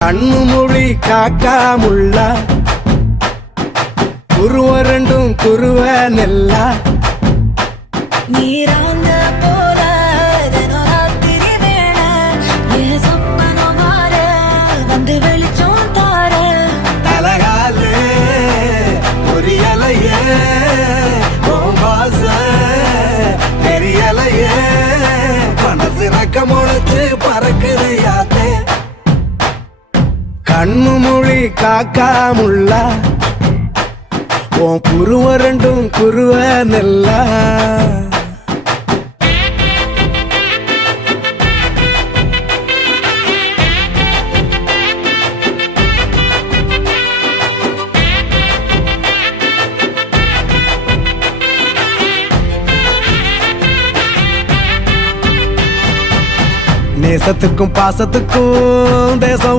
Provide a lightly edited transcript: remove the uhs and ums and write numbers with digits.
கண்ணு மொழி காக்காமுள்ள குருவரண்டும் குருவ நெல்லா நீராங்க போல ராத்திரி வேண என் சொப்பனம் மாற வந்து வெளிச்சம் தார தலகாலே பொரியலையே ஓம்பாச தெரியலையே மனசு ரக்க முளைச்சு பறக்குது யாத்தே கண்ணு மொழி காக்காமுள்ள உன் குருவரண்டும் குருவ நெல்லா நேசத்துக்கும் பாசத்துக்கும் தேசம்